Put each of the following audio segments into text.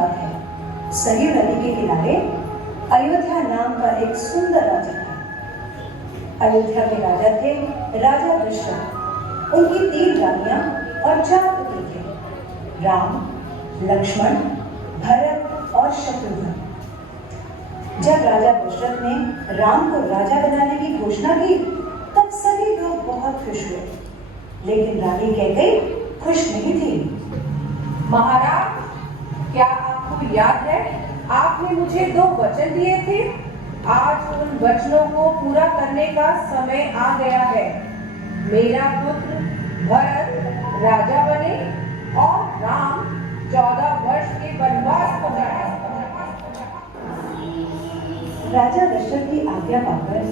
बात है, सरयू नदी के किनारे अयोध्या नाम का एक सुंदर राज्य था। अयोध्या के राजा थे राजा दशरथ। उनकी 3 रानियां और 4 पुत्र थे, राम, लक्ष्मण, भरत और शत्रुघ्न। जब राजा दशरथ ने राम को राजा बनाने की घोषणा की, तब सभी लोग बहुत खुश हुए, लेकिन रानी कैकेयी खुश नहीं थी। महाराज, क्या आपको याद है, आपने मुझे 2 वचन दिए थे। आज उन वचनों को पूरा करने का समय आ गया है। मेरा पुत्र भरत राजा बने और राम 14 वर्ष के वनवास को जाए। राजा दशरथ की आज्ञा पाकर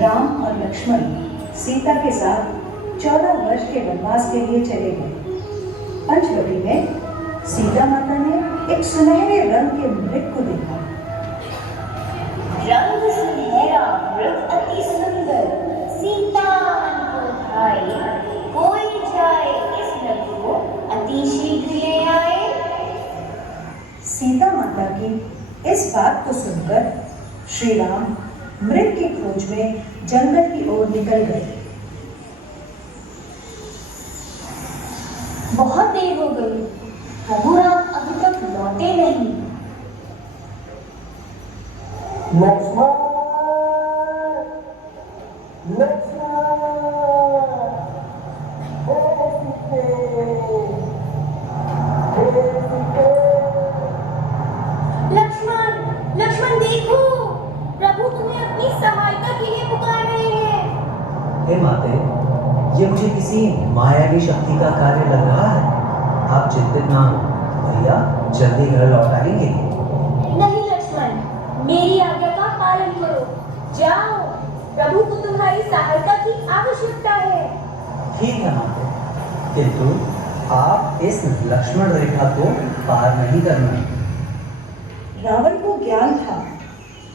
राम और लक्ष्मण सीता के साथ 14 वर्ष के वनवास के लिए चले गए। पंचवटी में सीता माता ने एक सुनहरे रंग के मृग को देखा। रंग सुनहरा मृग अति सुंदर, सीता मन को भाए, कोई जाए इस मृग को अति शीघ्र ले आए। सीता माता की इस बात को सुनकर श्री राम मृग की खोज में जंगल की ओर निकल गए। बहुत देर हो गई, प्रभु राम अभी तक लौटे नहीं। लक्ष्मण, लक्ष्मण, लक्ष्मण, लक्ष्मण देखो, प्रभु तुम्हें अपनी सहायता के लिए पुकार रहे हैं। हे माते, ये मुझे किसी मायावी शक्ति का कार्य लग रहा है। आप चिंतित ना हो, भैया जल्दी घर लौट आएंगे। नहीं लक्ष्मण, मेरी आज्ञा का पालन करो। जाओ, प्रभु को तुम्हारी सहायता की आवश्यकता है। ठीक है माते, किंतु आप इस लक्ष्मण रेखा को पार नहीं करना। रावण को ज्ञान था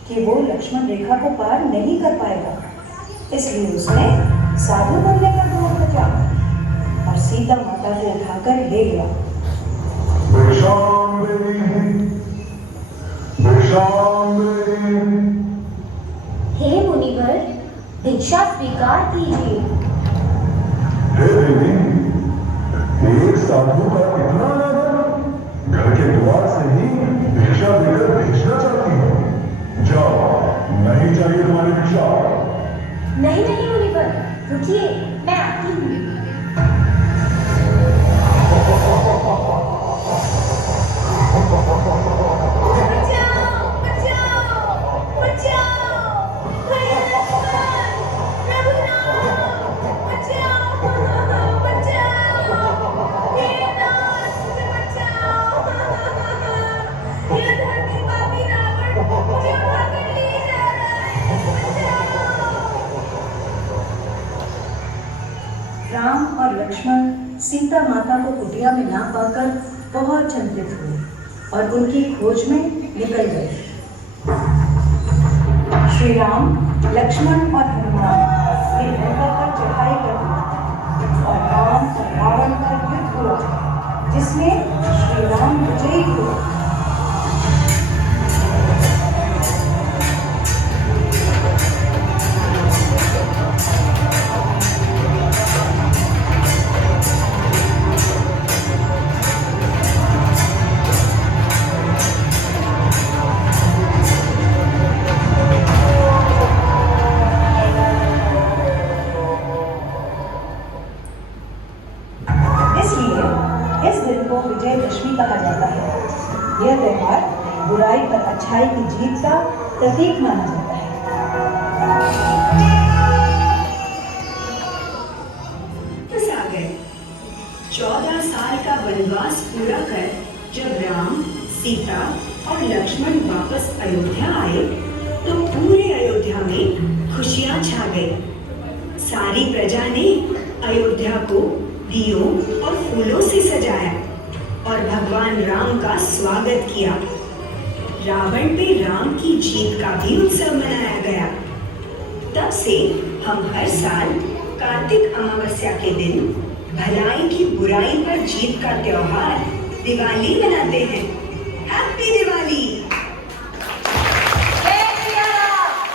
कि वो लक्ष्मण रेखा को पार नहीं कर पाएगा, इसलिए उसने साधु बनने का ढोंग रचा और सीता माता को उठाकर ले गया। हे मुनिवर, भिक्षा स्वीकार कीजिए। हे देवी, एक साधु का इतना आदर, घर के द्वार से ही भिक्षा देकर भेजना चाहती हो। जाओ, नहीं चाहिए तुम्हारी भिक्षा। नहीं नहीं मुनिवर, रुकिए, मैं आती हूँ। बचाओ, बचाओ, बचाओ, हे लक्ष्मण, प्रभु राम, बचाओ, बचाओ, हे नाथ, बचाओ, ये धर्मी पापी रावण मुझे उठाकर ले जा रहा है, बचाओ। राम और लक्ष्मण सीता माता को कुटिया में ना पाकर बहुत चिंतित हुए और उनकी खोज में निकल गए। श्री राम, लक्ष्मण और हनुमान ने लंका पर चढ़ाई कर दी और राम और रावण का युद्ध हुआ, जिसमें श्री राम विजयी हुए। विजयदशमी कहा जाता है। यह त्योहार बुराई पर अच्छाई की जीत का प्रतीक माना जाता है। आ गए 14 साल का वनवास पूरा कर जब राम, सीता और लक्ष्मण वापस अयोध्या आए, तो पूरे अयोध्या में खुशियां छा गई। सारी प्रजा ने अयोध्या को दियों और फूलों से सजाया और भगवान राम का स्वागत किया। रावण पे राम की जीत का भी उत्सव मनाया गया। तब से हम हर साल कार्तिक अमावस्या के दिन भलाई की बुराई पर जीत का त्योहार दिवाली मनाते हैं।